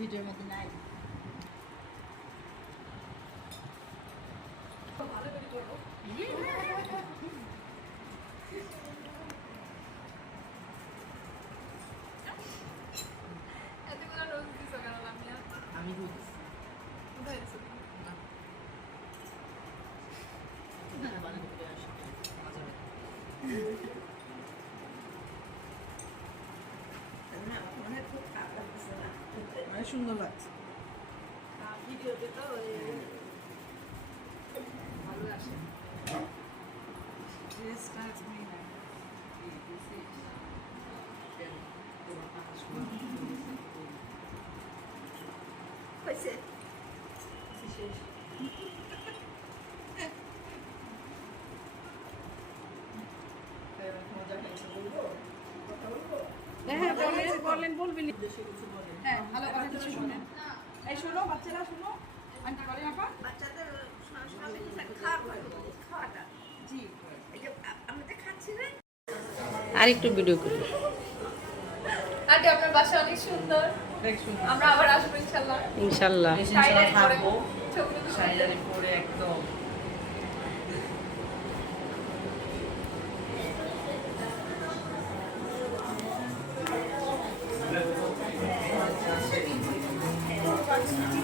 ভিডিওর মধ্যে নাই ভালো করে করব অনেক সুন্দর লাগছে ভিডিওতে তো ভালো আসে। ড্রেসটা তুমি না হয়েছে? বলেন বলেন। বলবেন হ্যাঁ, ভালো কথা কিছু শোনেন। এই শোনো বাচ্চারা শোনো। আন্টি বলেন আপা। বাচ্চাদের সবসময় কিছু হয় খাওয়াটা। জি। এই যে আ- আমরা তো খাচ্ছি না। আর একটু ভিডিও করি। আন্টি, আপনার বাসা অনেক সুন্দর। দেখ শুনো আমরা আবার আসব ইনশাল্লাহ। ইনশাল্লাহ। শাড়ি পরে থাকব শাড়িটারি পরে একদম।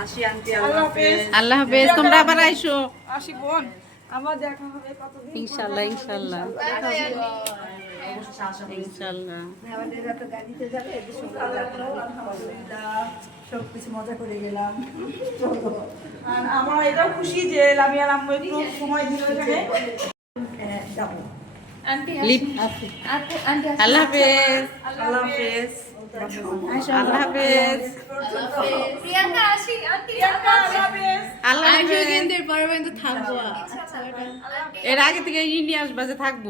আল্লাহ হাফেজ। আল্লাহ হাফেজ তোমরা আবার আইসো। আসি বোন। আবার দেখা হবে কতদিন আমাদের গাড়িতে যাবে যাব। আলহামদুলিল্লাহ সব কিছু মজা করে গেলাম আর আমরা এটাও খুশি যে লামিয়া আম্মু একটু সময় দিল এখানে। যাব আল্লাহ হাফেজ। আল্লাহ হাফেজ। আল্লাহ হাফেজ। এর আগে থেকে ইন্ডিয়া আসবা যে থাকব।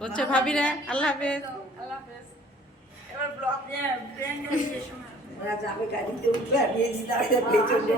হচ্ছে ভাবি রে আল্লাহ হাফেজ। আল্লাহ হাফেজ। এবার ব্লগ ওরা যাবে গাড়িতে উঠবে আমি দাঁড়িয়ে দাঁড়িয়ে চলে